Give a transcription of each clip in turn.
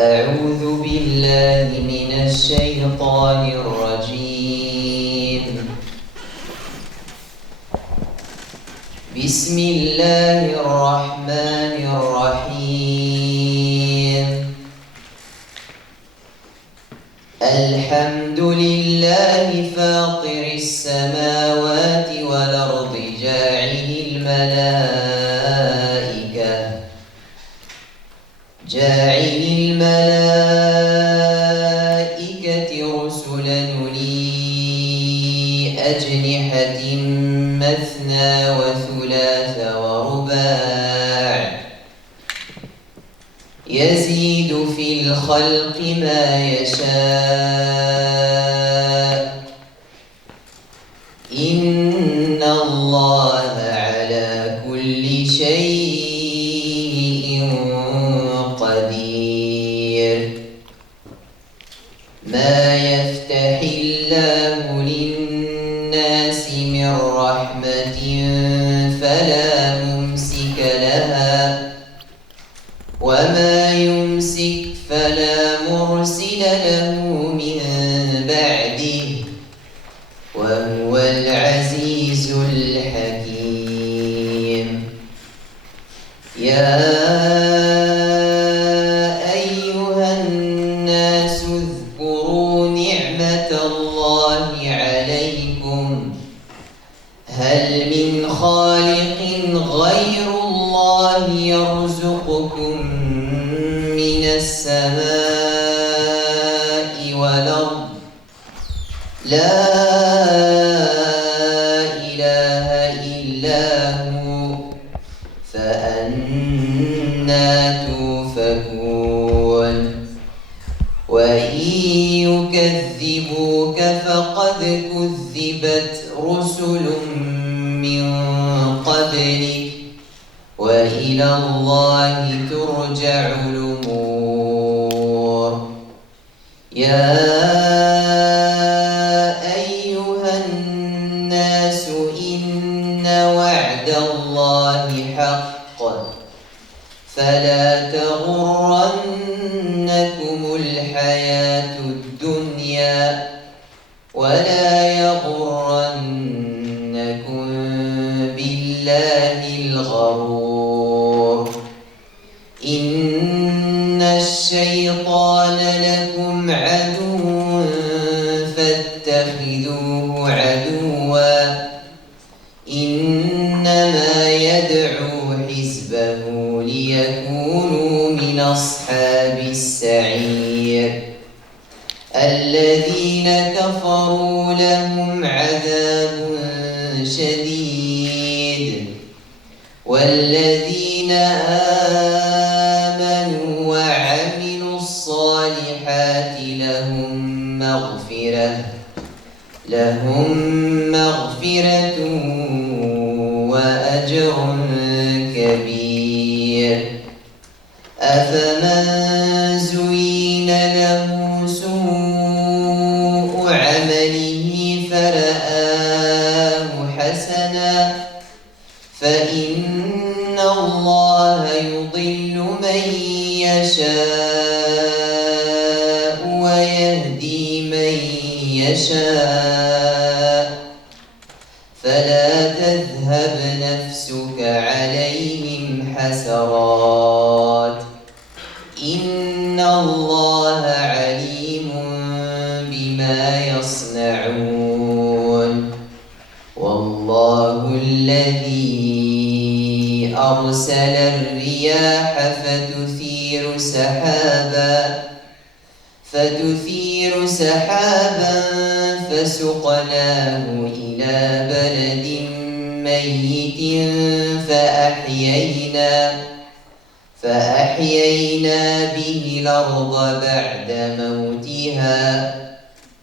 أعوذ بالله من الشيطان الرجيم. بسم الله الرحمن الرحيم. الحمد لله فاطر السماوات والأرض جاعل الملائكة رسلا أولي أجنحة مثنى وثلاث ورباع يزيد في الخلق ما يشاء إن الله على كل شيء قدير. ما يفتح الله للناس من رحمة فلا ممسك لها وما يمسك فلا مرسل له من بعده وهو العزيز الحكيم. يا أيها الناس اذكروا نعمة الله عليكم هل من خالق غير الله يرزقكم من السماء والأرض لا إله إلا هو فأنى تؤفكون. وإن يكذبوك فقد كذبت رسل من قبلك وإلى الله ترجع الأمور. يا أيها الناس إن وعد الله حق فلا تغرنكم الحياة الدنيا ولا يغرنكم بالله الغرور. إن الشيطان لكم عدو فاتخذوه عدوا إنما يدعو حزبه ليكونوا من أصحاب السعير. الذين كفروا لهم عذاب شديد والذين آمنوا وعملوا الصالحات لهم مغفرة وأجر كبير. أفمن زين له سوء عمله فرآه حسنا فإن الله يضل من يشاء ويهدي من يشاء فلا تذهب نفسك عليهم حسرات إن الله عليم بما يصنعون. والله الذي أرسل الرياح فتثير سحابا فسقناه إلى بلد ميت فأحيينا به الأرض بعد موتها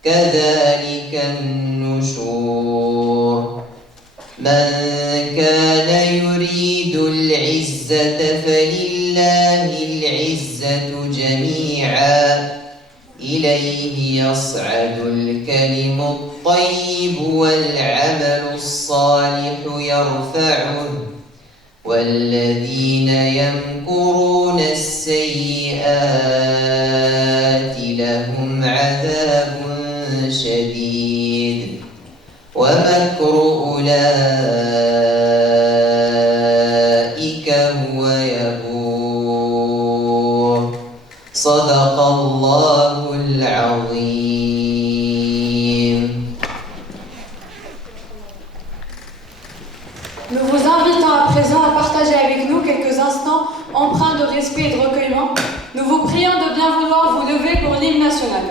كذلك النشور. من كان يريد العزة فلله العزة جميعا إليه يصعد الكلم الطيب والعمل الصالح يرفعه والذين يمكرون السيئات شديد ومكر أولئك هو يبور صدق الله العظيم. Nous vous invitons à présent à partager avec nous quelques instants empreints de respect et de recueillement. Nous vous prions de bien vouloir vous lever pour l'hymne national.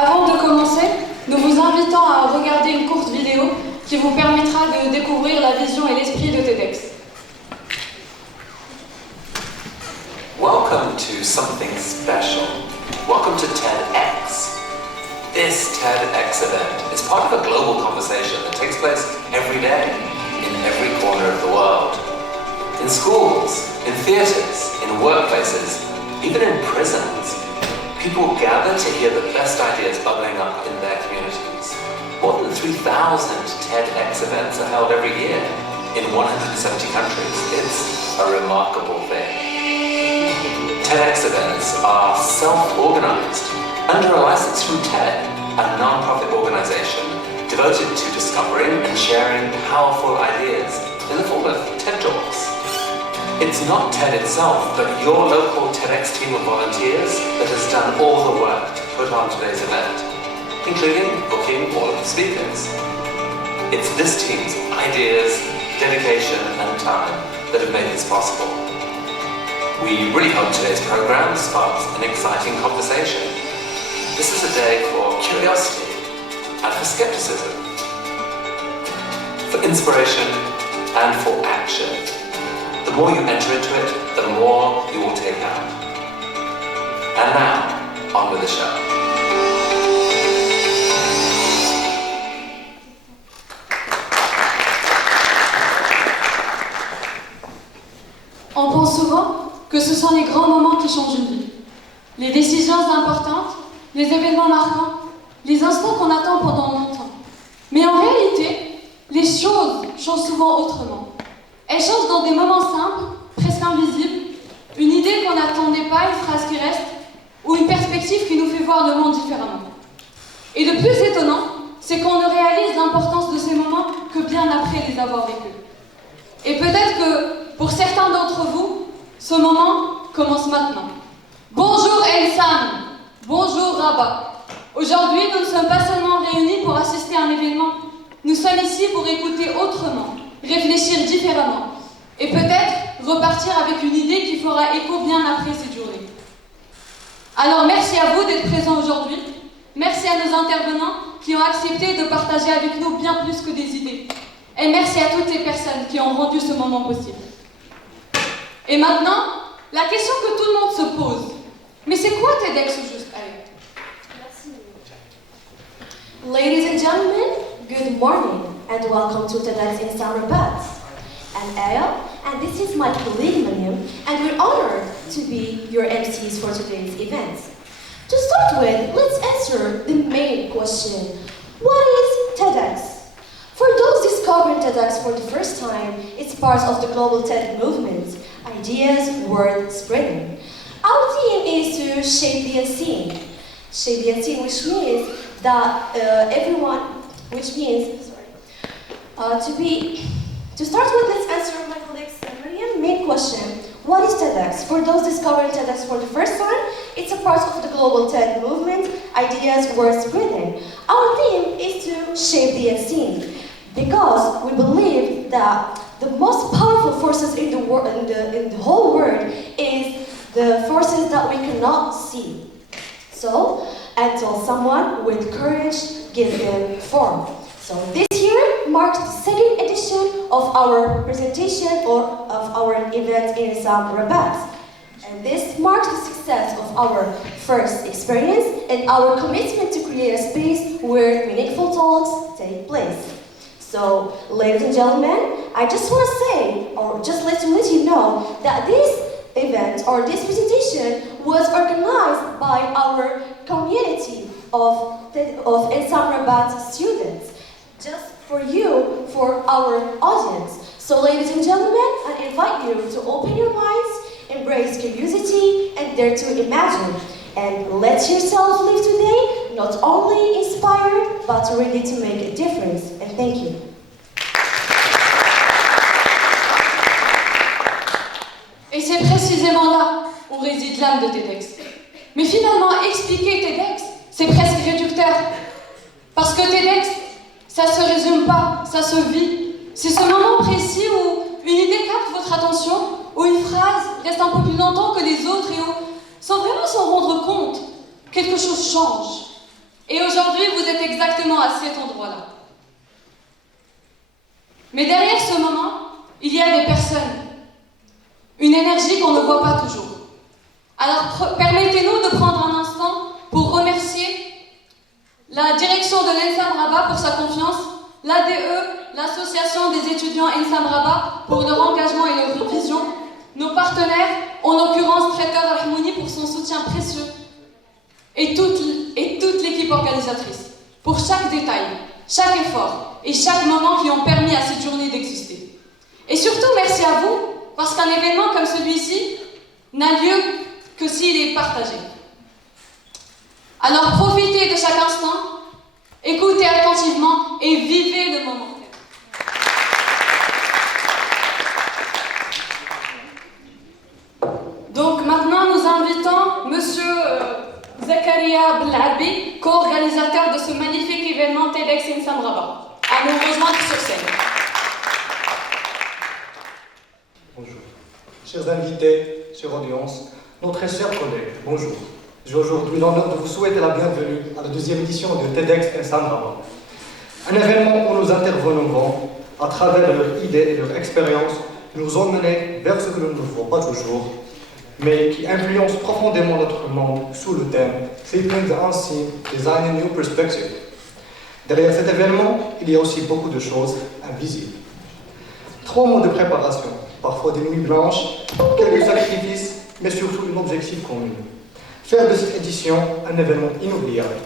Avant de commencer, nous vous invitons à regarder une courte vidéo qui vous permettra de découvrir la vision et l'esprit de TEDx. Welcome to something special. Welcome to TEDx. This TEDx event is part of a global conversation that takes place every day in every corner of the world. In schools, in theatres, in workplaces, even in prisons. People gather to hear the best ideas bubbling up in their communities. More than 3,000 TEDx events are held every year in 170 countries. It's a remarkable thing. TEDx events are self-organized under a license from TED, a non-profit organization devoted to discovering and sharing powerful ideas in the form of TED Talks. It's not TED itself, but your local TEDx team of volunteers that has done all the work to put on today's event, including booking all of the speakers. It's this team's ideas, dedication, and time that have made this possible. We really hope today's program sparks an exciting conversation. This is a day for curiosity and for skepticism, for inspiration and for action. The more you enter into it, the more you will take out. And now, on with the show. On pense souvent que ce sont les grands moments qui changent une vie. Les décisions importantes, les événements marquants, les instants qu'on attend pendant longtemps. Mais en réalité, les choses changent souvent autrement. Elles changent dans des moments simples, presque invisibles, une idée qu'on n'attendait pas, une phrase qui reste, ou une perspective qui nous fait voir le monde différemment. Et le plus étonnant, c'est qu'on ne réalise l'importance de ces moments que bien après les avoir vécus. Et peut-être que, pour certains d'entre vous, ce moment commence maintenant. Bonjour Elsan, bonjour Rabat. Aujourd'hui, nous ne sommes pas seulement réunis pour assister à un événement, nous sommes ici pour écouter autrement, réfléchir différemment et peut-être repartir avec une idée qui fera écho bien après cette journée. Alors merci à vous d'être présents aujourd'hui, merci à nos intervenants qui ont accepté de partager avec nous bien plus que des idées et merci à toutes les personnes qui ont rendu ce moment possible. Et maintenant, la question que tout le monde se pose, mais c'est quoi TEDx au juste? Allez. Ladies and gentlemen, good morning and welcome to TEDx in Rabat. I'm Aya and this is my colleague Mariam and we're honored to be your MCs for today's event. To start with, let's answer the main question. What is TEDx? For those discovering TEDx for the first time, it's part of the global TED movement, ideas, word spreading. Our theme is to shape the unseen. Shape the unseen, which means that To start with, let's answer my colleague's Mariam's main question. What is TEDx? For those discovering TEDx for the first time, it's a part of the global TED movement, ideas worth spreading. Our theme is to shape the unseen, because we believe that the most powerful forces in the whole world is the forces that we cannot see. So, until someone with courage gives them form. So this year marks the second edition of our presentation or of our event in Ensam Rabat. And this marks the success of our first experience and our commitment to create a space where meaningful talks take place. So, ladies and gentlemen, I just want to say, or just let you know, that this event or this presentation was organized by our community of Ensam Rabat students. Just for you, for our audience. So, ladies and gentlemen, I invite you to open your minds, embrace curiosity, and dare to imagine. And let yourself live today, not only inspired, but ready to make a difference. And thank you. Et c'est précisément là où réside l'âme de TEDx. Mais finalement, expliquer TEDx, c'est presque réducteur. Parce que TEDx, ça se résume pas, ça se vit. C'est ce moment précis où une idée capte votre attention, où une phrase reste un peu plus longtemps que les autres et où, sans vraiment s'en rendre compte, quelque chose change. Et aujourd'hui, vous êtes exactement à cet endroit-là. Mais derrière ce moment, il y a des personnes, une énergie qu'on ne voit pas toujours. Alors permettez-nous de prendre un instant pour remercier la direction de l'Ensam Rabat pour sa confiance, l'ADE, l'association des étudiants Ensam Rabat pour leur engagement et leur vision, nos partenaires, en l'occurrence Traiteur Rahmouni pour son soutien précieux, et toute l'équipe organisatrice, pour chaque détail, chaque effort et chaque moment qui ont permis à cette journée d'exister. Et surtout, merci à vous, parce qu'un événement comme celui-ci n'a lieu que s'il est partagé. Alors profitez de chaque instant, écoutez attentivement et vivez le moment. Donc maintenant nous invitons Monsieur Zakaria Belhabi, co-organisateur de ce magnifique événement TEDx Ensam Rabat, à nous rejoindre sur scène. Bonjour. Chers invités, chère audience, nos très chers collègues, bonjour. J'ai aujourd'hui l'honneur de vous souhaiter la bienvenue à la deuxième édition de TEDx Ensam Rabat. Un événement où nos intervenants vont, à travers leurs idées et leurs expériences, nous emmener vers ce que nous ne voyons pas toujours, mais qui influence profondément notre monde sous le thème Shaping the Unseen, Design a New Perspective. Derrière cet événement, il y a aussi beaucoup de choses invisibles. 3 mois de préparation, parfois des nuits blanches, quelques sacrifices, mais surtout un objectif commun. Faire de cette édition un événement inoubliable.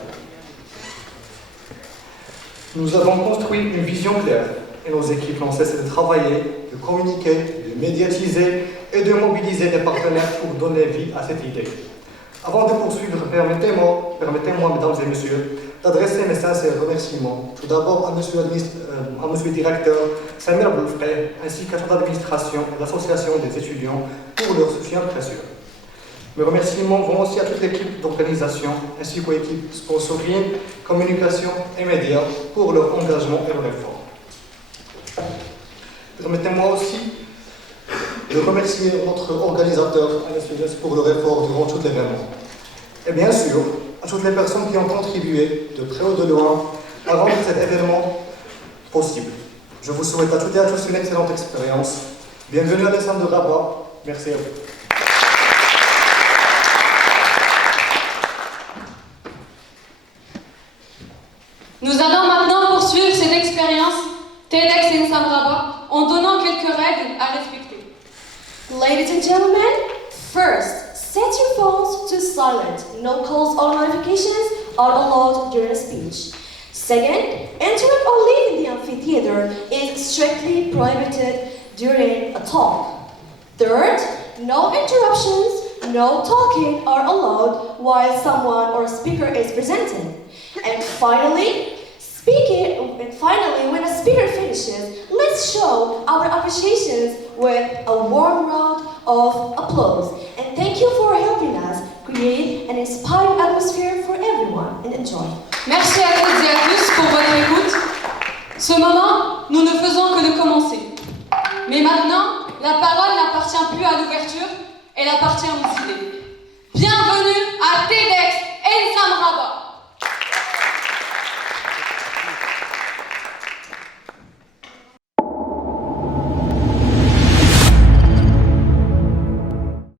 Nous avons construit une vision claire et nos équipes n'ont cessé de travailler, de communiquer, de médiatiser et de mobiliser des partenaires pour donner vie à cette idée. Avant de poursuivre, permettez-moi, mesdames et messieurs, d'adresser mes sincères remerciements tout d'abord à monsieur le directeur Samir Boulfray ainsi qu'à toute l'administration et l'association des étudiants pour leur soutien précieux. Mes remerciements vont aussi à toute l'équipe d'organisation ainsi qu'aux équipes sponsoring, communication et médias pour leur engagement et leur effort. Permettez-moi aussi de remercier notre organisateur ASUS pour leur effort durant tout l'événement. Et bien sûr, à toutes les personnes qui ont contribué de près ou de loin à rendre cet événement possible. Je vous souhaite à toutes et à tous une excellente expérience. Bienvenue à l'Ensam de Rabat. Merci à vous. Nous allons maintenant poursuivre cette expérience TEDx Ensam Rabat en donnant quelques règles à respecter. Ladies and gentlemen, first, set your phones to silent. No calls or notifications are allowed during a speech. Second, entering or leaving the amphitheater is strictly prohibited during a talk. Third, no interruptions, no talking are allowed while someone or a speaker is presenting. And finally, And finally, when a speaker finishes, let's show our appreciations with a warm round of applause. And thank you for helping us create an inspiring atmosphere for everyone. And enjoy. Merci à toutes et à tous pour votre écoute. Ce moment, nous ne faisons que de commencer. Mais maintenant, la parole n'appartient plus à l'ouverture, elle appartient aux